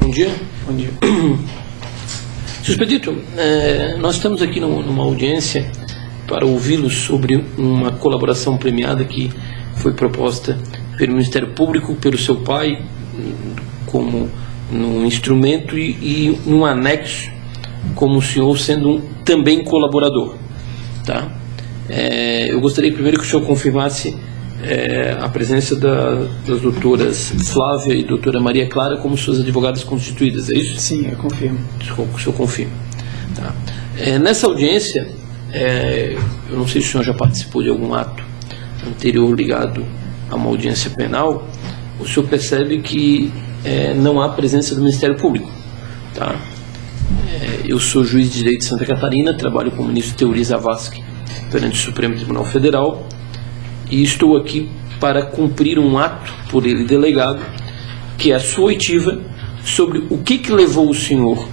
Bom dia. Bom dia. Senhor Expedito, nós estamos aqui numa audiência para ouvi-los sobre uma colaboração premiada que foi proposta pelo Ministério Público, pelo seu pai, como num instrumento e num anexo, como o senhor sendo também colaborador. Tá? Eu gostaria primeiro que o senhor confirmasse a presença das doutoras Flávia e doutora Maria Clara como suas advogadas constituídas, é isso? Sim, eu confirmo. O senhor confirma. Tá. Nessa audiência, eu não sei se o senhor já participou de algum ato anterior ligado a uma audiência penal, o senhor percebe que não há presença do Ministério Público. Tá? Eu sou juiz de Direito de Santa Catarina, trabalho com o ministro Teori Zavascki perante o Supremo Tribunal Federal, e estou aqui para cumprir um ato por ele delegado, que é a sua oitiva sobre o que levou o senhor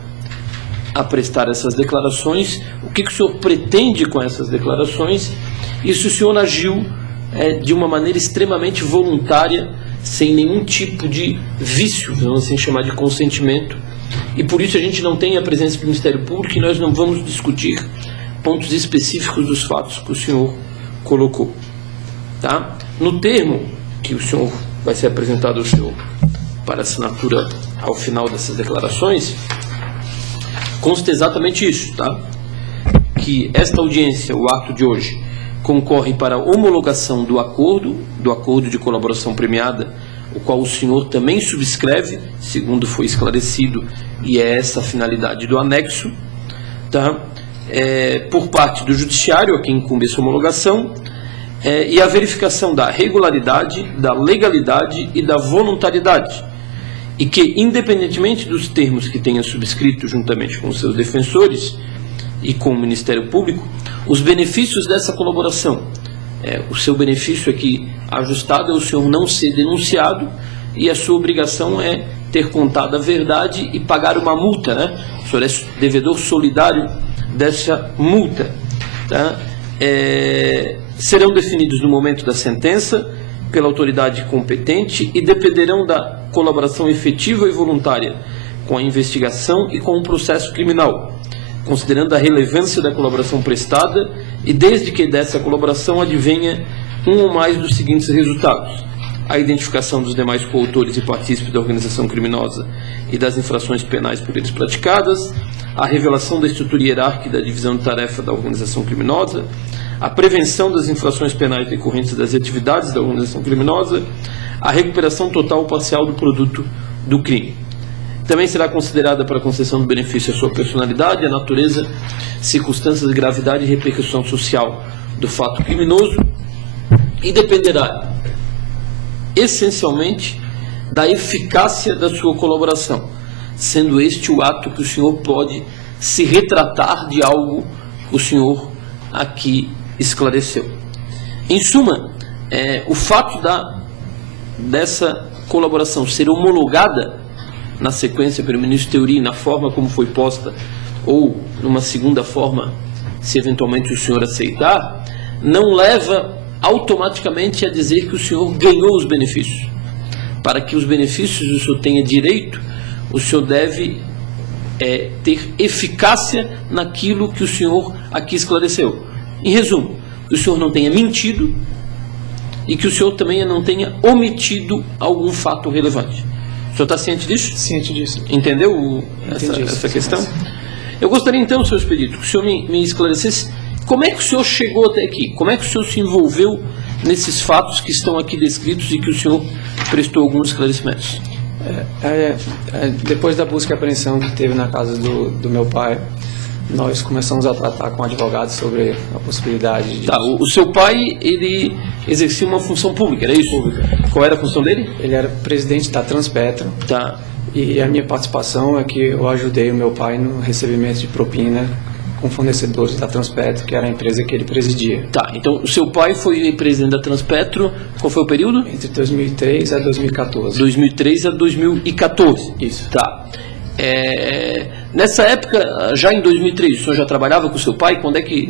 a prestar essas declarações, o que o senhor pretende com essas declarações, e se o senhor agiu de uma maneira extremamente voluntária, sem nenhum tipo de vício, vamos assim chamar de consentimento, e por isso a gente não tem a presença do Ministério Público e nós não vamos discutir pontos específicos dos fatos que o senhor colocou. Tá? No termo que o senhor vai ser apresentado ao senhor para assinatura ao final dessas declarações, consta exatamente isso, tá? Que esta audiência, o ato de hoje, concorre para a homologação do acordo de colaboração premiada, o qual o senhor também subscreve, segundo foi esclarecido, e é essa a finalidade do anexo, tá? Por parte do judiciário, a quem incumbe essa homologação, e a verificação da regularidade, da legalidade e da voluntariedade, e que, independentemente dos termos que tenha subscrito juntamente com os seus defensores e com o Ministério Público, os benefícios dessa colaboração, o seu benefício aqui ajustado é o senhor não ser denunciado, e a sua obrigação é ter contado a verdade e pagar uma multa, né? O senhor é devedor solidário dessa multa, tá? Serão definidos no momento da sentença pela autoridade competente e dependerão da colaboração efetiva e voluntária com a investigação e com o processo criminal, considerando a relevância da colaboração prestada e desde que dessa colaboração advenha um ou mais dos seguintes resultados: a identificação dos demais coautores e partícipes da organização criminosa e das infrações penais por eles praticadas, a revelação da estrutura hierárquica da divisão de tarefa da organização criminosa, a prevenção das infrações penais decorrentes das atividades da organização criminosa, a recuperação total ou parcial do produto do crime. Também será considerada para a concessão do benefício a sua personalidade, a natureza, circunstâncias de gravidade e repercussão social do fato criminoso, e dependerá essencialmente da eficácia da sua colaboração, sendo este o ato que o senhor pode se retratar de algo que o senhor aqui esclareceu. Em suma, o fato dessa colaboração ser homologada na sequência pelo ministro Teori, na forma como foi posta, ou numa segunda forma, se eventualmente o senhor aceitar, não leva automaticamente a dizer que o senhor ganhou os benefícios. Para que os benefícios o senhor tenha direito, o senhor deve ter eficácia naquilo que o senhor aqui esclareceu. Em resumo, que o senhor não tenha mentido e que o senhor também não tenha omitido algum fato relevante. O senhor está ciente disso? Ciente disso. Entendeu essa questão? Eu gostaria então, senhor Expedito, que o senhor me esclarecesse como é que o senhor chegou até aqui, como é que o senhor se envolveu nesses fatos que estão aqui descritos e que o senhor prestou alguns esclarecimentos. Depois da busca e apreensão que teve na casa do meu pai, nós começamos a tratar com o advogado sobre a possibilidade de... Tá, o seu pai, ele exercia uma função pública, era isso? Pública. Qual era a função dele? Ele era presidente da Transpetro. Tá. E a minha participação é que eu ajudei o meu pai no recebimento de propina com fornecedores da Transpetro, que era a empresa que ele presidia. Tá, então o seu pai foi presidente da Transpetro, qual foi o período? Entre 2003 a 2014. 2003 a 2014. Isso. Tá. Nessa época, já em 2003, o senhor já trabalhava com o seu pai? Quando é que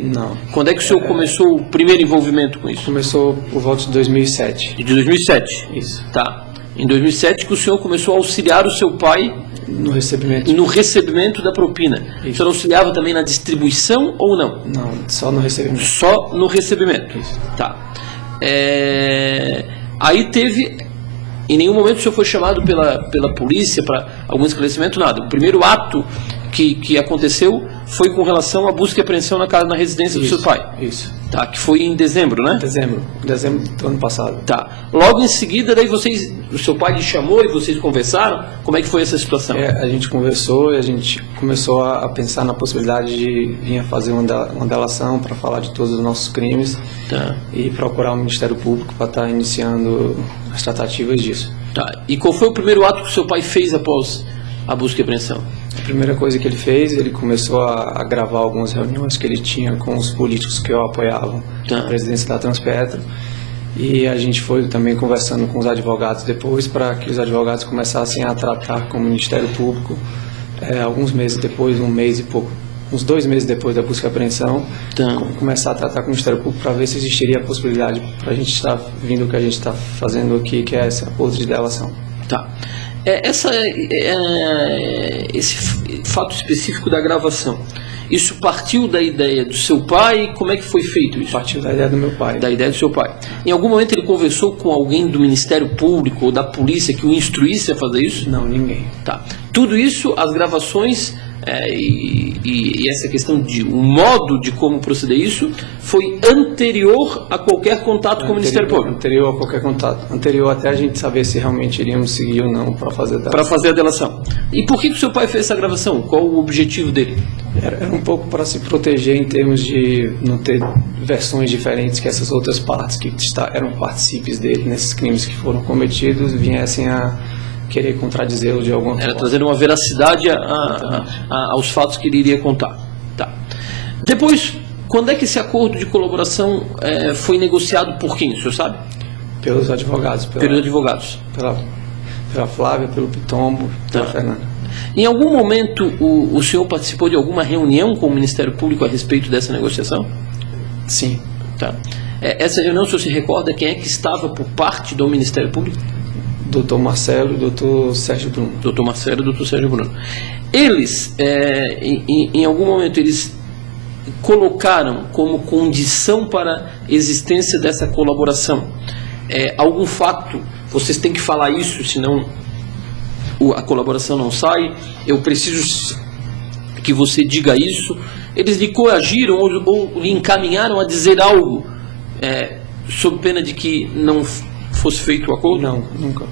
o senhor começou o primeiro envolvimento com isso? Começou por volta de 2007. De 2007? Isso. Tá. Em 2007 que o senhor começou a auxiliar o seu pai No recebimento. No recebimento da propina. O senhor auxiliava também na distribuição ou não? Não, só no recebimento. Só no recebimento. Isso. Tá. Aí teve... Em nenhum momento o senhor foi chamado pela polícia para algum esclarecimento, nada. O primeiro ato que aconteceu foi com relação à busca e apreensão na residência do seu pai. Isso. Tá, que foi em dezembro, né? Dezembro do ano passado. Tá. Logo em seguida, daí o seu pai lhe chamou e vocês conversaram? Como é que foi essa situação? A gente conversou e a gente começou a pensar na possibilidade de vir a fazer uma delação para falar de todos os nossos crimes. Tá. E procurar o Ministério Público para estar iniciando as tratativas disso. Tá. E qual foi o primeiro ato que o seu pai fez após a busca e apreensão? A primeira coisa que ele fez, ele começou a gravar algumas reuniões que ele tinha com os políticos que eu apoiava na presidência da Transpetro. E a gente foi também conversando com os advogados depois, para que os advogados começassem a tratar com o Ministério Público alguns meses depois, um mês e pouco, uns 2 meses depois da busca e apreensão, começar a tratar com o Ministério Público para ver se existiria a possibilidade para a gente estar vindo o que a gente está fazendo aqui, que é esse acordo de delação. Tá. Esse fato específico da gravação, isso partiu da ideia do seu pai? Como é que foi feito isso? Partiu da ideia do meu pai. Da ideia do seu pai. Em algum momento ele conversou com alguém do Ministério Público ou da polícia que o instruísse a fazer isso? Não, ninguém. Tá. Tudo isso, as gravações e essa questão de o modo de como proceder isso foi anterior a qualquer contato com o Ministério Público? Anterior a qualquer contato. Anterior até a gente saber se realmente iríamos seguir ou não para fazer a delação. Para fazer a delação. E por que o seu pai fez essa gravação? Qual o objetivo dele? Era um pouco para se proteger em termos de não ter versões diferentes que essas outras partes que eram partícipes dele nesses crimes que foram cometidos viessem a querer contradizê-lo de alguma forma. Era trazer uma veracidade aos fatos que ele iria contar. Tá. Depois, quando é que esse acordo de colaboração foi negociado por quem, o senhor sabe? Pelos advogados. Pelos advogados. Pela Flávia, pelo Pitombo, pela Fernanda. Em algum momento o senhor participou de alguma reunião com o Ministério Público a respeito dessa negociação? Sim. Tá. Essa reunião, o senhor se recorda quem é que estava por parte do Ministério Público? Dr. Marcelo e Dr. Sérgio Bruno. Dr. Marcelo e Dr. Sérgio Bruno. Eles, em algum momento, eles colocaram como condição para a existência dessa colaboração algum fato, vocês têm que falar isso, senão a colaboração não sai, eu preciso que você diga isso. Eles lhe coagiram ou lhe encaminharam a dizer algo sob pena de que não fosse feito o acordo? Não, nunca.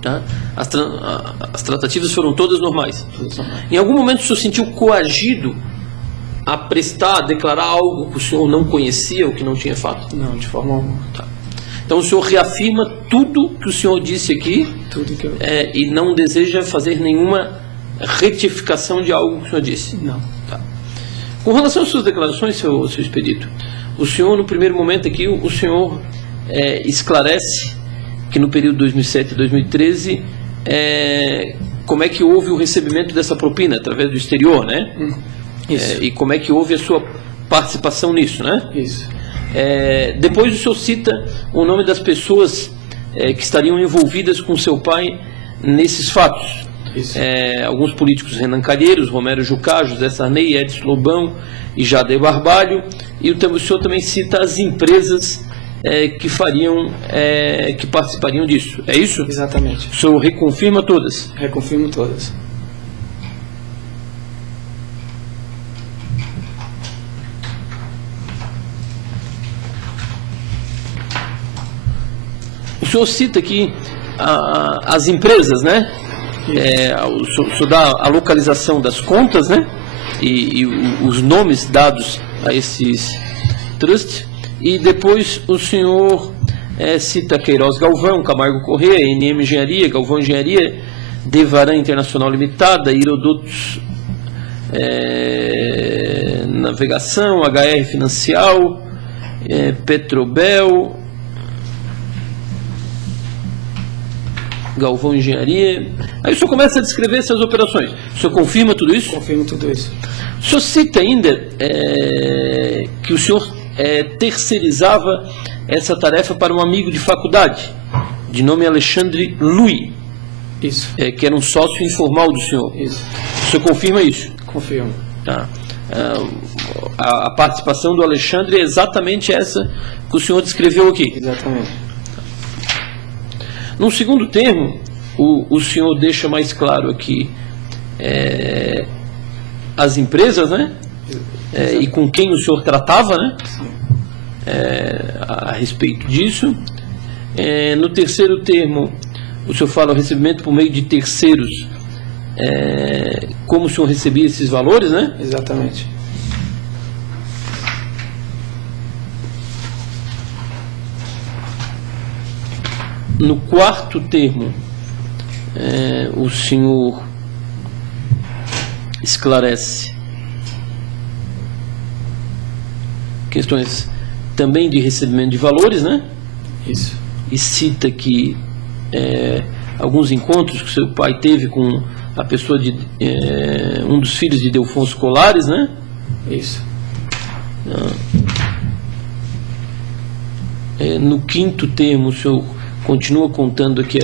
Tá? As tratativas foram todas normais. Em algum momento o senhor sentiu coagido a prestar, a declarar algo que o senhor não conhecia ou que não tinha fato? Não, de forma alguma. Tá. Então o senhor reafirma tudo que o senhor disse aqui, tudo que eu... e não deseja fazer nenhuma retificação de algo que o senhor disse? Não. Tá. Com relação às suas declarações, seu expedito, o senhor, no primeiro momento aqui, o senhor esclarece que no período 2007 e 2013, como é que houve o recebimento dessa propina através do exterior, né? Isso. E como é que houve a sua participação nisso, né? Isso. Depois o senhor cita o nome das pessoas que estariam envolvidas com seu pai nesses fatos. Isso. Alguns políticos, Renan Calheiros, Romero Jucá, José Sarney, Edson Lobão e Jader Barbalho, e o senhor também cita as empresas que participariam disso. É isso? Exatamente. O senhor reconfirma todas? Reconfirmo todas. O senhor cita aqui as empresas, né? O senhor dá a localização das contas, né? E os nomes dados a esses trusts. E depois o senhor cita Queiroz Galvão, Camargo Corrêa, NM Engenharia, Galvão Engenharia, Devaran Internacional Limitada, Irodotos Navegação, HR Financial, Petrobel, Galvão Engenharia. Aí o senhor começa a descrever essas operações. O senhor confirma tudo isso? Confirmo tudo isso. O senhor cita ainda que o senhor terceirizava essa tarefa para um amigo de faculdade, de nome Alexandre Lui. Isso. Que era um sócio informal do senhor. Isso. O senhor confirma isso? Confirmo. Tá. A participação do Alexandre é exatamente essa que o senhor descreveu aqui. Exatamente. No segundo termo, o senhor deixa mais claro aqui as empresas, né? E com quem o senhor tratava, né? A respeito disso. No terceiro termo, o senhor fala o recebimento por meio de terceiros, como o senhor recebia esses valores, né? Exatamente. No quarto termo, o senhor esclarece questões também de recebimento de valores, né? Isso. E cita que alguns encontros que seu pai teve com a pessoa de um dos filhos de Delfonso Colares, né? Isso. No quinto termo, o senhor continua contando aqui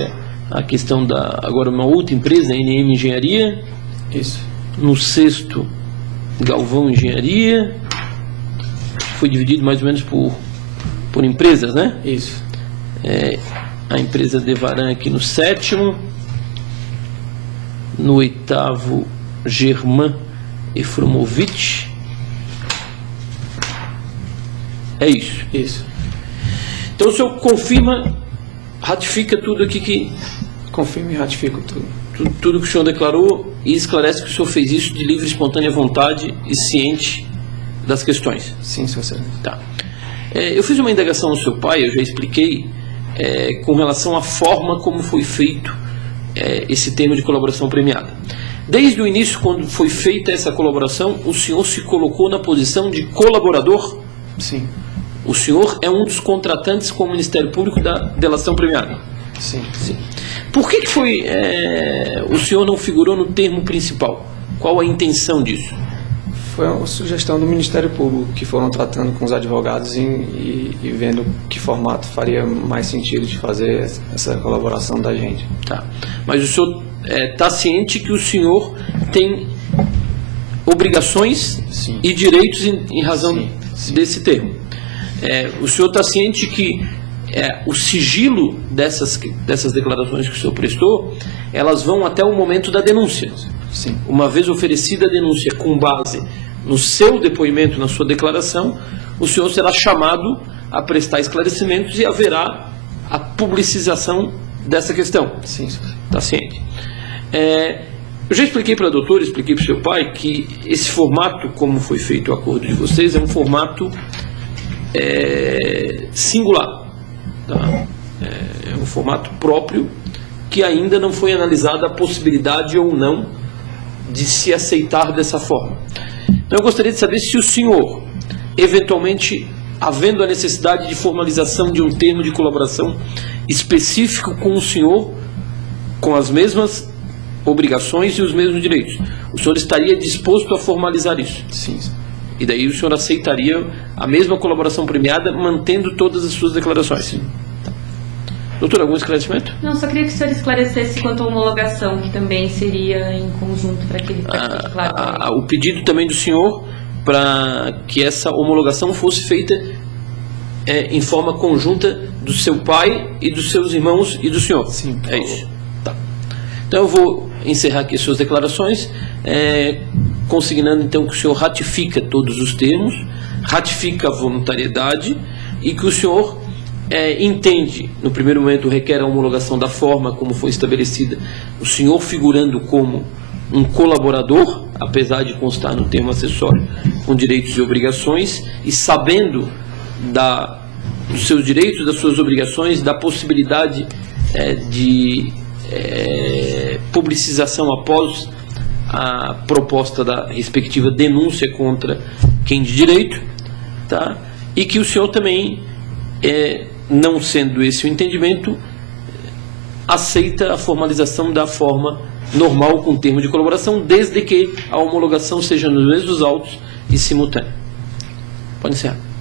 a questão agora uma outra empresa, a NM Engenharia. Isso. No sexto, Galvão Engenharia. Foi dividido mais ou menos por empresas, né? Isso. A empresa Devaran aqui no sétimo. No oitavo, Germán Efromovitch. É isso. Isso. Então o senhor confirma, ratifica tudo aqui que... Confirmo e ratifico tudo. Tudo que o senhor declarou e esclarece que o senhor fez isso de livre e espontânea vontade e ciente das questões. Sim, Sr. Excelência. Tá. Eu fiz uma indagação ao seu pai, eu já expliquei, com relação à forma como foi feito esse termo de colaboração premiada. Desde o início, quando foi feita essa colaboração, o senhor se colocou na posição de colaborador? Sim. O senhor é um dos contratantes com o Ministério Público da delação premiada? Sim. Sim. Por que foi o senhor não figurou no termo principal? Qual a intenção disso? Foi uma sugestão do Ministério Público, que foram tratando com os advogados e vendo que formato faria mais sentido de fazer essa colaboração da gente. Tá. Mas o senhor está ciente que o senhor tem obrigações Sim. e direitos em razão Sim. desse termo. O senhor está ciente que o sigilo dessas declarações que o senhor prestou, elas vão até o momento da denúncia. Sim. Uma vez oferecida a denúncia com base no seu depoimento, na sua declaração, o senhor será chamado a prestar esclarecimentos e haverá a publicização dessa questão. Sim. Está ciente? Eu já expliquei para a doutora, expliquei para o seu pai que esse formato, como foi feito o acordo de vocês, é um formato singular. Tá? É um formato próprio que ainda não foi analisada a possibilidade ou não de se aceitar dessa forma. Então eu gostaria de saber se o senhor, eventualmente, havendo a necessidade de formalização de um termo de colaboração específico com o senhor, com as mesmas obrigações e os mesmos direitos, o senhor estaria disposto a formalizar isso? Sim. E daí o senhor aceitaria a mesma colaboração premiada, mantendo todas as suas declarações? Sim. Tá. Doutor, algum esclarecimento? Não, só queria que o senhor esclarecesse quanto à homologação, que também seria em conjunto para aquele claro. O pedido também do senhor para que essa homologação fosse feita em forma conjunta do seu pai e dos seus irmãos e do senhor. Sim. É isso. Tá. Então eu vou encerrar aqui as suas declarações, consignando então que o senhor ratifica todos os termos, ratifica a voluntariedade e que o senhor entende, no primeiro momento requer a homologação da forma como foi estabelecida, o senhor figurando como um colaborador, apesar de constar no termo acessório, com direitos e obrigações, e sabendo dos seus direitos, das suas obrigações, da possibilidade de publicização após a proposta da respectiva denúncia contra quem de direito, tá? E que o senhor também, não sendo esse o entendimento, aceita a formalização da forma normal com termo de colaboração, desde que a homologação seja nos mesmos autos e simultânea. Pode encerrar.